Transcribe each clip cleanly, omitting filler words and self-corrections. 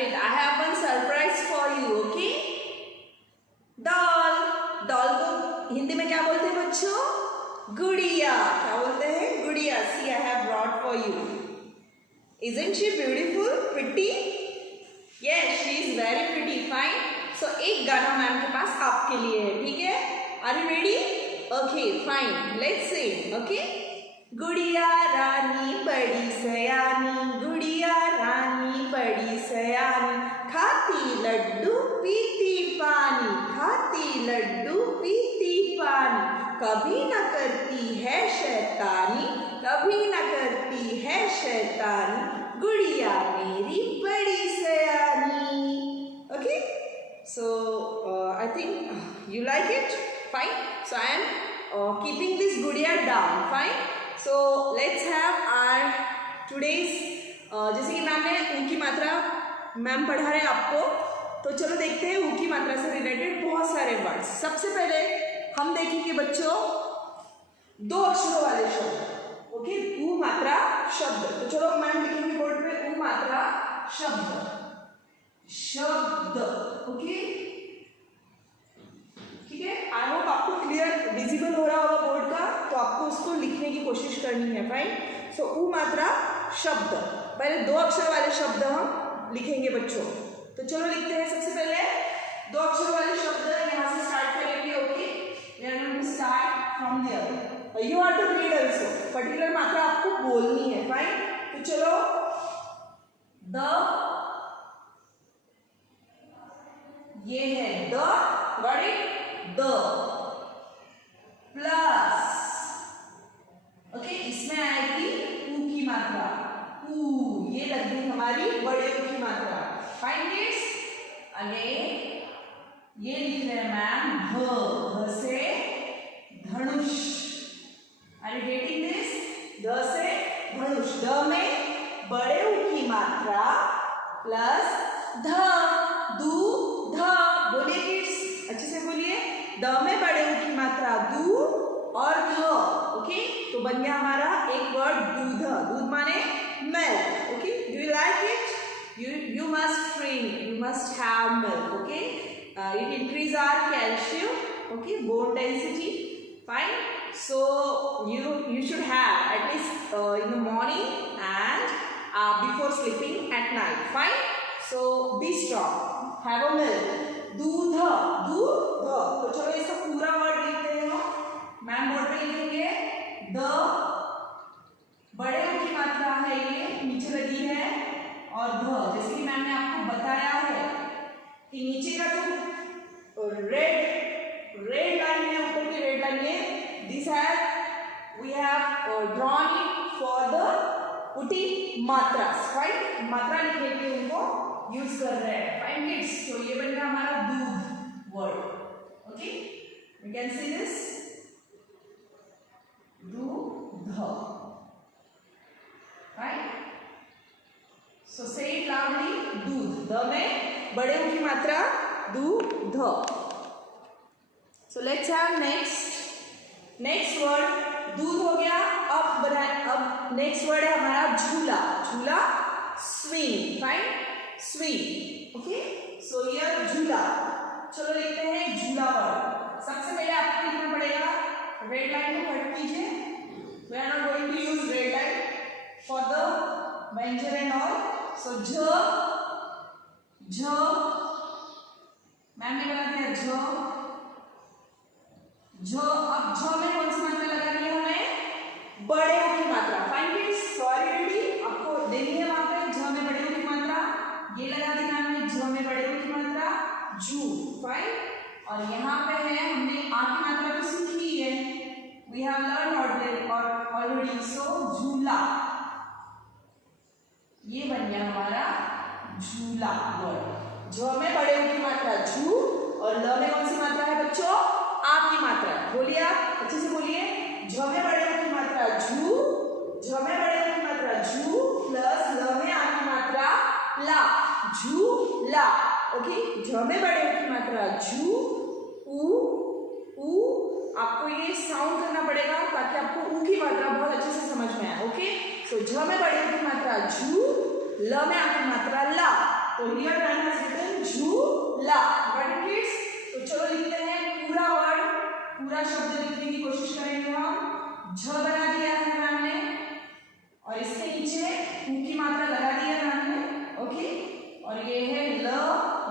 wait. I have one surprise for you. Okay? Doll. Doll को हिंदी में क्या बोलते हैं बच्चों? गुड़िया. क्या बोलते हैं? गुड़िया. See, I have brought for you. Isn't she beautiful? Pretty? Yes, she is very pretty. Fine. So एक गाना मैम के पास आपके लिए है. ठीक है? Are you ready? Okay, fine. Let's sing. Okay? गुड़िया रानी बड़ी सयानी, गुड़िया रानी बड़ी सयानी, खाती लड्डू पीती पानी, खाती लड्डू पीती पानी, कभी न करती है शैतानी, कभी न करती है शैतानी, गुड़िया मेरी बड़ी सयानी. Okay? So I think you like it. Fine. So I am keeping this gudiya down. Fine. So let's have our today's जैसे कि मैम ने ऊ की मात्रा मैम पढ़ा रहे आपको, तो चलो देखते हैं ऊ की मात्रा से रिलेटेड बहुत सारे वर्ड्स. सबसे पहले हम देखेंगे बच्चों दो अक्षरों वाले शब्द. ओके, ऊ मात्रा शब्द. तो चलो मैम लिखेंगे बोर्ड पे ऊ मात्रा शब्द. शब्द. ओके, ठीक है. आई होप आपको क्लियर विजिबल हो रहा होगा बोर्ड का, तो आपको उसको लिखने की कोशिश करनी है. फाइन. सो ऊ मात्रा शब्द. पहले दो अक्षर वाले शब्द हम लिखेंगे बच्चों. तो चलो लिखते हैं. सबसे पहले दो अक्षर वाले शब्द यहाँ से स्टार्ट करेंगे. Okay, we are going to start from there. You are to read also. Particular मात्रा आपको बोलनी है. फाइन. तो चलो द, ये है the. Got it? The plus. Okay, इसमें आएगी ऊ की मात्रा. ऊ, ये लग गई हमारी बड़े ऊ की मात्रा. Fine kids. अगेन ये लिख रहे हैं मैम ध. ध से धनुष. Are you getting this? ध से धनुष. द में बड़े ऊ की मात्रा प्लस ध. दू ध. बोलिए किड्स, अच्छे से बोलिए. द में बड़े ऊ की मात्रा दू और ध. ओके, तो बन गया हमारा एक वर्ड दूध. दूध माने milk. Okay, do you like it? You must drink, you must have milk. Okay, it increase our calcium. Okay, bone density. Fine. So you should have at least in the morning and before sleeping at night. Fine. So be strong. Have a milk. दूध. दूध. तो चलो इसका पूरा word लिखते हैं हम. Ma'am board पे लिखेंगे द. बड़े ऊ की मात्रा है, ये नीचे लगी है, और ध. जैसे कि मैम ने आपको बताया है कि नीचे का जो रेड लाइन है, ऊपर की रेड लाइन है, this have we have drawn it for the पुटी मात्रास. फाइन. मात्रा लिखने के लिए उनको यूज कर रहे हैं. Fine kids. तो ये बन गया हमारा दूध word. Okay, we can see this दूध. Fine. So say it loudly. दूध. द में बड़े ऊ की मात्रा दूध. So let's have next word. दूध हो गया. अब नेक्स्ट वर्ड है हमारा झूला. झूला. स्विंग. फाइन. स्विंग. ओके, सो ये झूला. चलो लिखते हैं झूला वर्ड. सबसे पहले आपको लिखना पड़ेगा, रेड लाइन को कट कीजिए. We are not going to use red line for the Benjamin and all. So झ. मैम ने बना दिया झ. अब झ में कौन सी मात्रा लगानी है हमें? बड़े ऊ की मात्रा. Fine kids. सॉरी रेडी, आपको देनी है वहां पे झ में बड़े ऊ की मात्रा. ये लगा देना हमने झ में बड़े ऊ की मात्रा जू. फाइन. और यहाँ पे है हमने आ की मात्रा तो सीख ली है. We have learned already. So झूला. ये बन गया हमारा झूला वर्ड. झ में बड़े ऊ की मात्रा झू और ल में कौन सी मात्रा है बच्चों? आ की मात्रा. बोलिए आप, अच्छे से बोलिए. झ में बड़े ऊ की मात्रा झू. झ में बड़े ऊ की मात्रा झू प्लस ल में आ की मात्रा ला. झूला. ओके, झ में बड़े ऊ की मात्रा झू. ऊ. आपको ये साउंड करना पड़ेगा ताकि आपको ऊ की मात्रा बहुत अच्छे से समझ में आए. ओके, सो झ में बड़े ऊ की मात्रा झू, ल में आ की मात्रा ला. तो हियर मैम हैज रिटन झूला। Got it kids? तो चलो लिखते हैं पूरा वर्ड, पूरा शब्द लिखने की कोशिश करेंगे हम। झ बना दिया है मैम ने और इसके नीचे ऊ की मात्रा लगा दी है मैम ने। ओके, और ये है ल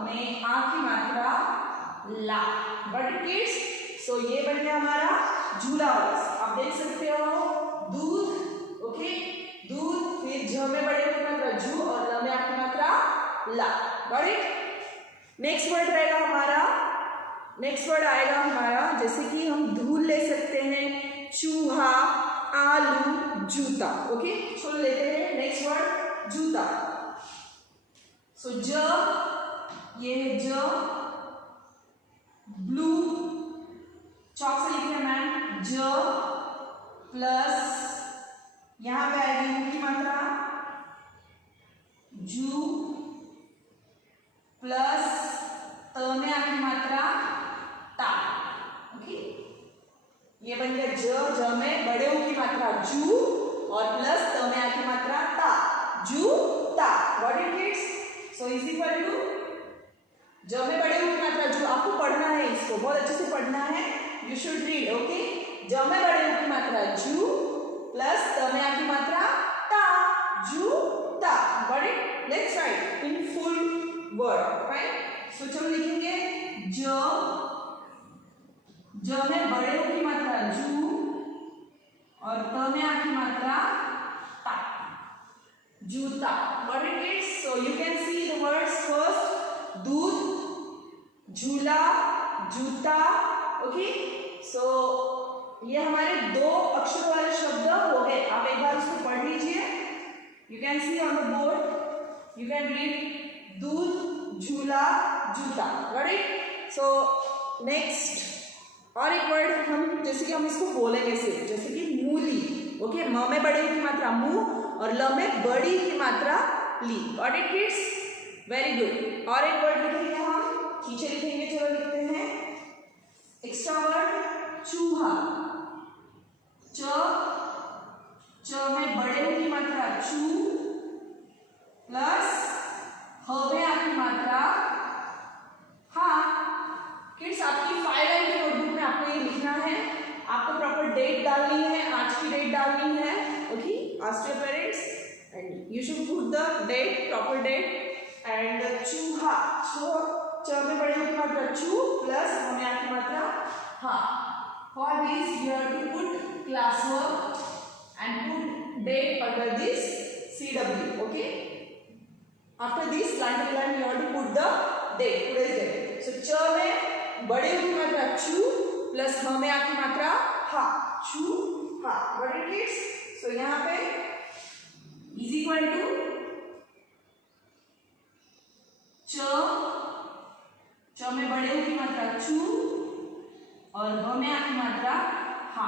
में आ की मात्रा ला। Got it kids? सो ये बन गया हमारा झूला वर्ड। आप देख सकते हो दूध, ओके, दूध, फिर झ में बड़े की मात्रा झू और ल में आ की मात्रा ला। Got it? नेक्स्ट वर्ड रहेगा हमारा, नेक्स्ट वर्ड आएगा हमारा, जैसे कि हम धूल ले सकते हैं, चूहा, आलू, जूता। ओके, चलो लेते हैं नेक्स्ट वर्ड जूता। सो ज, ये है ज, ब्लू, चौक से लिखे मैम, ज प्लस यहां पे आएगी यू की मात्रा, जू प्लस त में आ की मात्रा ता। ओके, ये बन गया ज में बड़े ऊ की मात्रा जू और प्लस त में आ की मात्रा ता, जूता। What it kids? So is equal to ज में बड़े ऊ की मात्रा जू। आपको पढ़ना है, इसको बहुत अच्छे से पढ़ना है, यू शुड रीड। ओके, ज में बड़े ऊ की मात्रा जू प्लस त में आ की मात्रा ता, जूता। What it? Let's write in full word, right? So चलो लिखेंगे ज में बड़े ऊ की मात्रा जू और त में आ की मात्रा ता, जूता। What it is? So you can see the words first, दूध, झूला, जूता। ओके, सो ये हमारे दो अक्षर वाले शब्द हो गए। आप एक बार उसको पढ़ लीजिए। You can see on the board, you can read दूध, झूला, जूता। Got it? सो नेक्स्ट और एक वर्ड हम, जैसे कि हम इसको बोलेंगे सिर्फ, जैसे कि मूली। ओके, म में बड़ी की मात्रा मु और ल में बड़ी की मात्रा ली। Got it kids? Very good. और एक वर्ड लिखेंगे हम, नीचे लिखेंगे, चलो लिखते हैं एक्स्ट्रा वर्ड चूहा। च में बड़े की मात्रा चू प्लस ह में आ की मात्रा हा। किड्स, आपकी 5 लाइन के नोटबुक में आपको ये लिखना है, आपको प्रॉपर डेट डालनी है, आज की डेट डालनी है। Okay, ask your parents and you should put the date, proper date. And चूहा, च में बड़े की मात्रा चू प्लस ह में आ की मात्रा हा। For this you have to put class work and put date under this CW. Okay, after this line to line you have to put the date, today's date. So च में बड़े की मात्रा चू प्लस ह में आ की मात्रा हा, चू हा। What it is? सो यहाँ पे इज इक्वल टू च में बड़े की मात्रा चू और ह में आ की मात्रा हा।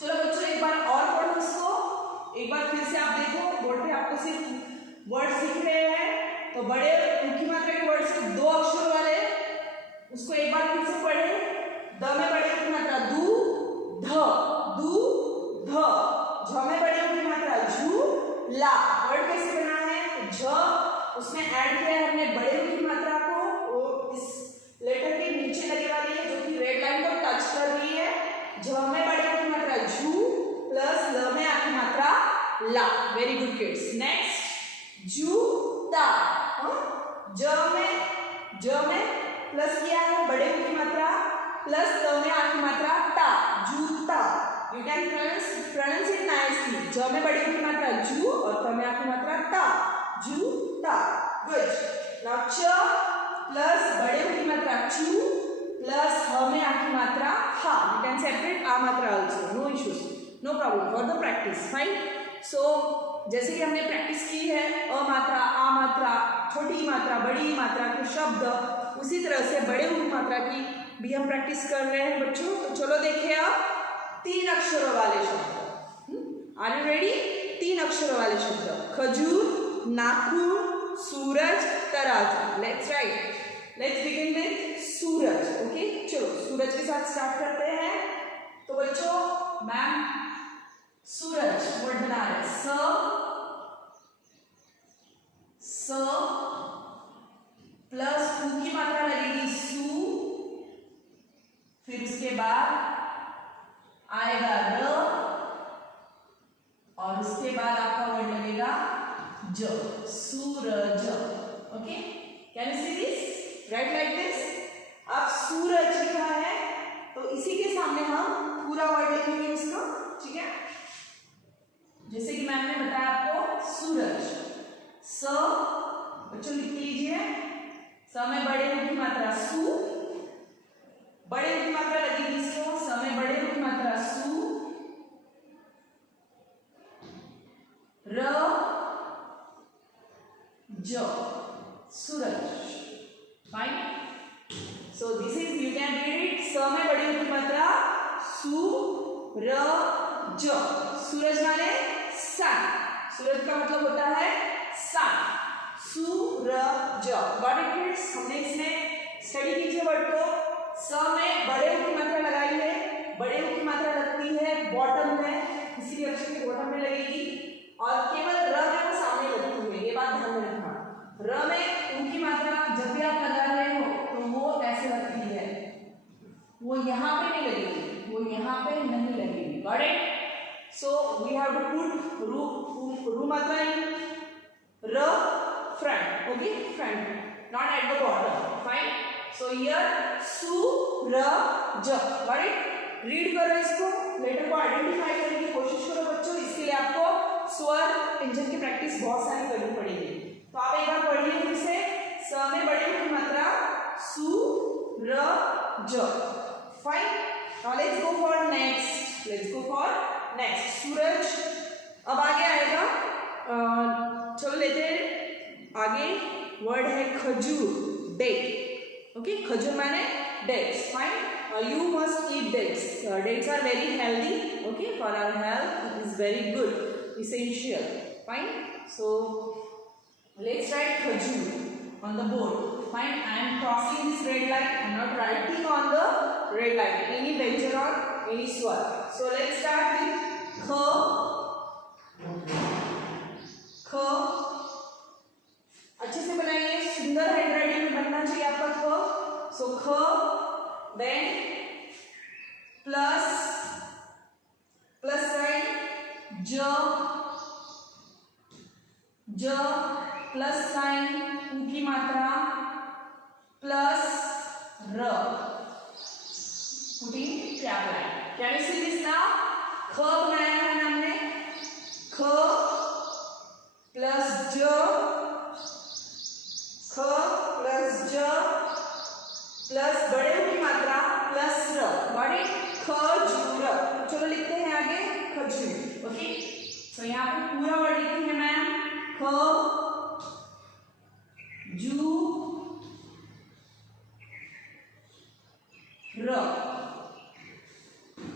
चलो बच्चों एक बार और पढ़ो इसको, एक बार फिर से आप देखो बोर्ड पे आपको सिर्फ वर्ड्स दिख रहे हैं, तो बड़े की मात्रा के वर्ड से दो अक्षर वाले, उसको एक बार फिर से पढ़े। द में बड़े की मात्रा दू ध, दू ध। झ में बड़े की मात्रा झू ला। वर्ड कैसे बना है? झ उसमें ऐड किया है हमने बड़े की मात्रा को, वो इस लेटर के नीचे लगे वाली है जो कि रेड लाइन को टच कर रही है। झ में बड़े की मात्रा झू प्लस ल में आ की मात्रा ला। Very good kids. नेक्स्ट जूता। ज में प्लस किया है बड़े की मात्रा प्लस ल में आ की मात्रा ता, जूता। You can pronounce it nicely. ज में बड़े की मात्रा जू और त में आ की मात्रा ता, जूता। गुड। नाउ च प्लस बड़े की मात्रा चू प्लस ह में आ की मात्रा हा। You can separate आ मात्रा also, no issues, no problem for the practice, fine. So जैसे कि हमने प्रैक्टिस की है अ मात्रा, आ मात्रा, छोटी मात्रा, बड़ी मात्रा के शब्द, उसी तरह से बड़े हुई मात्रा की भी हम प्रैक्टिस कर रहे हैं बच्चों। तो चलो देखिए आप 3 अक्षरों वाले शब्द। Are you ready? 3 अक्षरों वाले शब्द, खजूर, नाखून, सूरज, तराजू। Let's write, let's begin with Suraj. Okay, चलो सूरज के साथ स्टार्ट करते हैं। तो बच्चों मैम सूरज वर्ड बना रहे, स उसके बाद आपका वर्ड लगेगा ज, सूरज। Okay, can you see this? Right like this. अब सूरज लिखा है तो इसी के सामने हम पूरा वर्ड लिखेंगे उसका, ठीक है? जैसे कि मैम ने बताया आपको सूरज, स, बच्चों लिख लीजिए, स में बड़े ऊ की मात्रा सु, बड़े ऊ की मात्रा लगेगी इसको, स में बड़े ऊ की मात्रा सु, र, ज, सूरज। Fine. So this is, you can read it, स में बड़ी ऊ की मात्रा सु, र, ज, सूरज माने सन, सूरज का मतलब होता है सन, सूरज। Got it kids? हमने इसमें स्टडी कीजिए वर्ड को। स में बड़े ऊ की मात्रा लगाई है, बड़े ऊ की मात्रा लगती है बॉटम में, किसी भी अक्षर के बॉटम में लगेगी, और केवल र में वो सामने लगती है, ये बात ध्यान में रखना। र में ऊ की मात्रा जब भी आप लगा रहे हो तो वो ऐसे लगती है, वो यहाँ पे नहीं लगेगी, वो यहाँ पे नहीं लगेगी। Got it? So we have to put ru matra in r front, okay, front, not at the bottom. Fine. So here suraj, got it? Read करो इसको, लेटर को आइडेंटिफाई करने की कोशिश करो बच्चों। इसके लिए आपको स्वर व्यंजन की प्रैक्टिस बहुत सारी करनी पड़ेगी। तो आप एक बार पढ़िए फिर से, स में बड़े ऊ की मात्रा सूरज। Fine. Now let's go for next, let's go for next, सूरज। अब आगे आएगा, चलो लेते हैं आगे, वर्ड है खजूर, डेट। ओके, खजूर माने dates. Fine. You must eat dates. Dates are very healthy. Okay, for our health it is very good, essential. Fine. So let's write khajur on the board. Fine. I am crossing this red line. I am not writing on the red line any vowel or any swar. So let's start with kh. Kh. अच्छे से बनाइए, सुंदर handwriting में बनना चाहिए आपका ख। So kh, then plus sign, j, plus sign ऊ की मात्रा plus r, putting cap line. Can you see this now? ख बनाया है हमने, ख plus j, ख plus j प्लस बड़े ऊ की मात्रा प्लस र, बड़े खजूर। चलो लिखते हैं आगे खजूर। ओके, तो यहाँ पे पूरा वर्ड लिखेंगे मैम, ख जू र,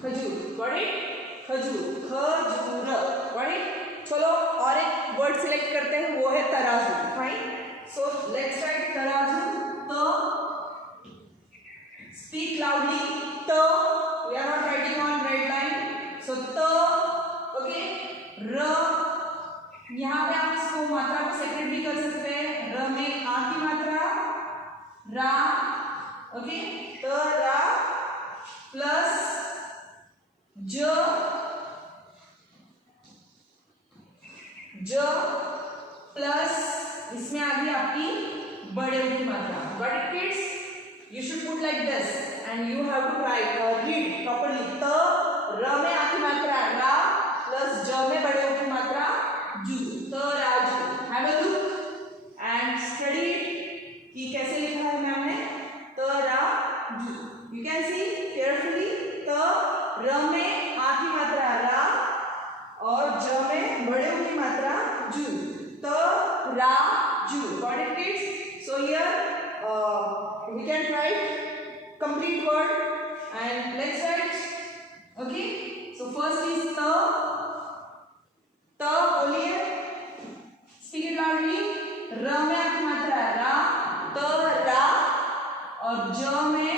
खजूर। बड़े खजूर, खजूर। बड़े। चलो और एक वर्ड सिलेक्ट करते हैं, वो है तराजू। फाइन। सो लेट्स राइट तराजू। तो speak loudly, ta, we are not writing on red line, so ta, okay, ra, यहाँ पे आप इसको मात्रा को सेपरेट भी कर सकते हैं, र में आ की मात्रा, रा, ओके, त रा प्लस ज प्लस इसमें आ गई आपकी बड़े ऊ की मात्रा। Got it kids? You should put like this and you have to write read properly. त र में आ की मात्रा रा प्लस ज में बड़े ऊ की मात्रा जू, तराजू। Have a look and study it कि कैसे लिखा है मैम ने, तराजू। You can see carefully, त र में आ की मात्रा रा और ज में बड़े ऊ की मात्रा जू, तराजू। Got it kids? So here we can write complete word and let's write. Okay, so first is ta, बोलिए, speak it loudly, र में आपकी मात्रा रा, त रा और ज में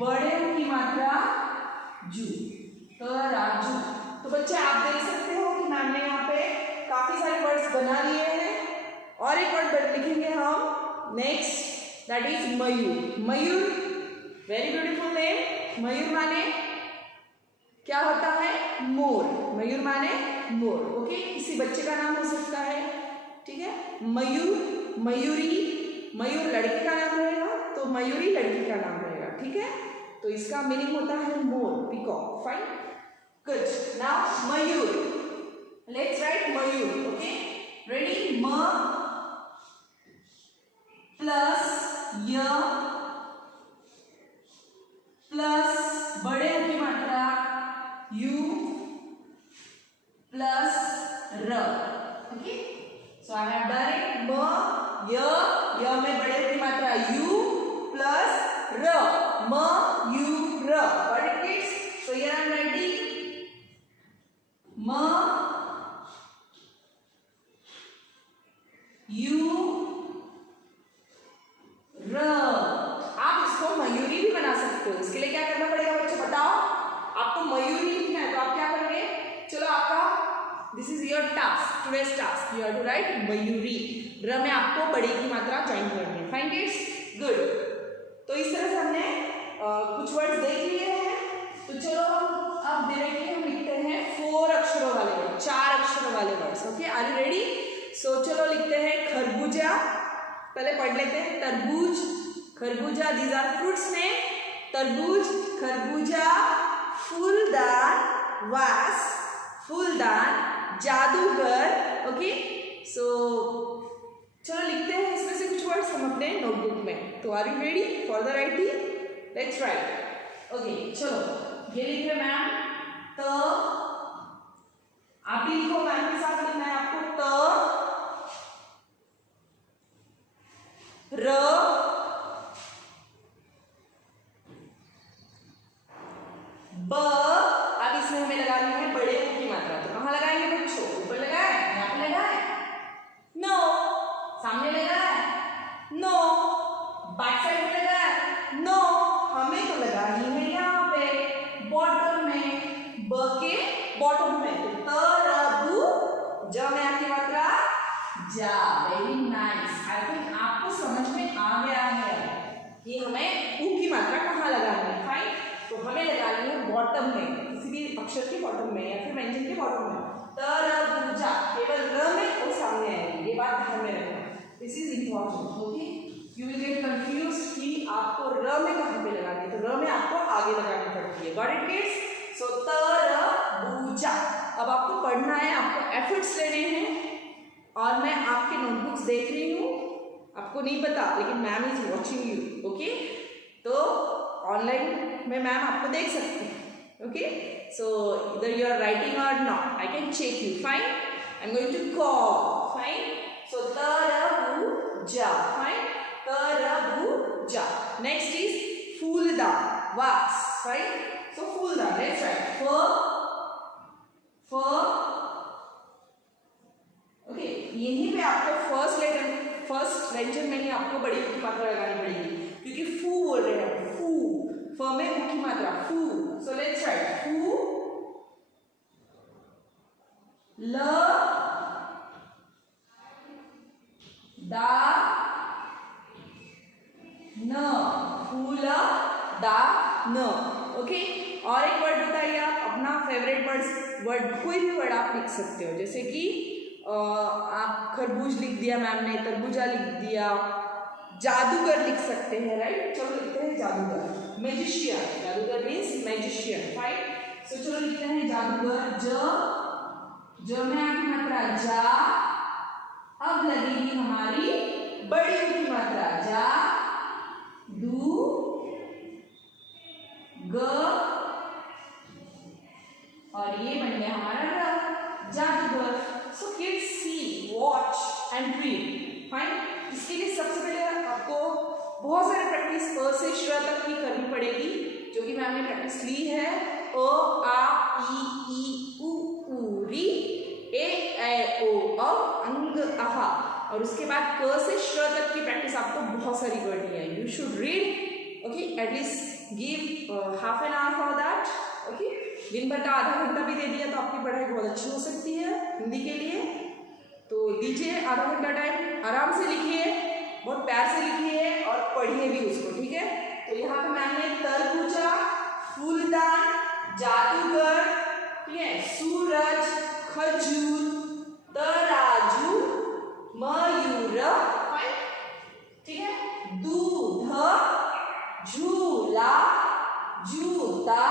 बड़े ऊ की मात्रा जू, तराजू। तो बच्चे आप देख सकते हो कि मैम ने यहाँ पे काफी सारे वर्ड्स बना लिए हैं, और एक वर्ड लिखेंगे हम next, that is Mayur. Mayur, very beautiful name। मयूर माने क्या होता है? मोर। मयूर माने मोर। ओके, किसी बच्चे का नाम हो सकता है, ठीक है। मयूर, मयूरी, मयूर लड़के का नाम रहेगा तो मयूरी लड़की का नाम रहेगा, ठीक है। तो इसका मीनिंग होता है मोर, पीकॉक। Fine, good. नाउ मयूर, लेट्स राइट मयूर। Okay, ready? म प्लस य प्लस बड़े की मात्रा यू प्लस र। Okay, so I have done it. म य में बड़े की मात्रा यू प्लस र, म यू र। What it means? So here I am writing म यू र। आप इसको मयूरी भी बना सकते हो। इसके लिए क्या करना पड़ेगा बच्चों, बताओ? आपको मयूरी लिखना है तो आप क्या करोगे? चलो, आपका this is your task, today's task, you have to write मयूरी। र में आपको बड़ी की मात्रा ज्वाइन करनी है। Fine kids, good. तो इस तरह से हमने कुछ वर्ड्स देख लिए हैं। तो चलो अब डायरेक्टली हम लिखते हैं 4 अक्षरों वाले वर्ड, 4 अक्षरों वाले words. Okay, are you ready? So चलो लिखते हैं खरबूजा। पहले पढ़ लेते हैं तरबूज, खरबूजा, दीज आर फ्रूट्स नेम। तरबूज, खरबूजा, फूलदान, वास, फूलदान, जादूगर। ओके, सो चलो लिखते हैं इसमें से कुछ वर्ड्स हम अपने नोटबुक में। तो are you ready for the writing? Let's write. Okay, चलो ये लिखे मैम तो आप भी लिखो, मैम के साथ लिखना है आपको। त र ब। अब इसमें हमें लगानी है बड़े की मात्रा। तो कहाँ लगाएंगे बच्चों? ऊपर लगाए, यहाँ पे लगाए? नो। सामने लगाए? नो। बैक साइड में लगाए? नो। हमें तो लगानी है यहाँ पे बॉटम में, ब के बॉटम में। तो तरबू, ज में आपकी मात्रा जा। Very nice. आई थिंक आपको समझ में आ गया है कि हमें ऊ की मात्रा कहाँ लगानी है। फाइन, तो हमें लगानी है बॉटम में, किसी भी अक्षर के बॉटम में या फिर व्यंजन के बॉटम में। तरबूजा केवल र में और सामने आएगी, ये बात ध्यान में रखना। This is important. Okay, you will get confuse कि आपको र में कहाँ पे लगानी है। तो र में आपको आगे लगानी पड़ती है। Got it kids? सो तरबूजा। अब आपको पढ़ना है, आपको एफर्ट्स लेने हैं। और मैं आपके नोटबुक्स देख रही हूँ, आपको नहीं पता लेकिन ma'am is watching you. Okay, तो ऑनलाइन में मैम आपको देख सकते हैं। ओके, सो इधर you are writing or not, I can check you. Fine, I am going to call. Fine, so तरबूजा। फाइन, तरबूजा। नेक्स्ट इज फूलदान, वास। फाइन, सो फूलदान। लेट्स राइट फ। ओके, यहीं पे आपको फर्स्ट व्यंजन में ही आपको बड़ी की मात्रा लगानी पड़ेगी, क्योंकि फू बोल रहे हैं। फू, फ में ऊ की मात्रा फू। सो लेट्स राइट फू ल दा न, फूल दा न। ओके, और एक वर्ड बताइए आप अपना फेवरेट वर्ड, कोई भी वर्ड आप लिख सकते हो। जैसे कि आप खरबूज लिख दिया मैम ने, तरबूजा लिख दिया, जादूगर लिख सकते हैं। राइट, चलो लिखते हैं जादूगर, मैजिशियन। जादूगर मीन्स मैजिशियन। फाइन, सो चलो लिखते हैं जादूगर। ज में आपकी मात्रा जा। अब लगेगी हमारी बड़ी की मात्रा जा दू ग, और ये बन गया हमारा र, जादूगर। So kids see, watch and read. Fine, इसके लिए सबसे पहले आपको बहुत सारे प्रैक्टिस अ से श तक की करनी पड़ेगी, जो कि मैम ने प्रैक्टिस ली है। अ आ ई उ ऊ री, ए ऐ ओ औ, अंग आहा। और उसके बाद क से श तक की प्रैक्टिस आपको बहुत सारी करनी है। You should read. Okay, at least give half an hour for that. Okay, दिन भर का आधा घंटा भी दे दिया तो आपकी पढ़ाई बहुत अच्छी हो सकती है हिंदी के लिए। तो दीजिए आधा घंटा टाइम, आराम से लिखिए, बहुत प्यार से लिखिए और पढ़िए भी उसको। ठीक है, तो यहाँ पे मैंने तरबूजा, फूलदान, जादूगर, ठीक है, सूरज, खजूर, तराजू, मयूर, ठीक है, दूध, झूला, जूता,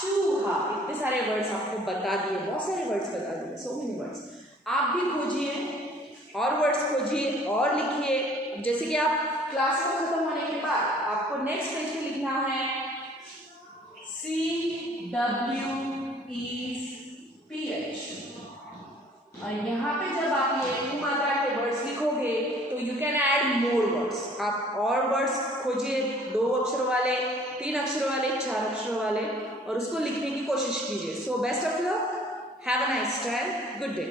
चूहा। इतने सारे वर्ड्स आपको बता दिए, बहुत सारे वर्ड्स बता दिए, सो मेनी वर्ड्स। आप भी खोजिए और वर्ड्स खोजिए और लिखिए। जैसे कि आप क्लास में खत्म होने के बाद आपको नेक्स्ट पेज पे लिखना है CWEPH, और यहाँ पे जब आप ये ऊ मात्रा के वर्ड्स लिखोगे तो you can add more words. आप और वर्ड्स खोजिए, 2 अक्षरों वाले, 3 अक्षरों वाले, 4 अक्षरों वाले, और उसको लिखने की कोशिश कीजिए। So best of luck, have a nice time, good day.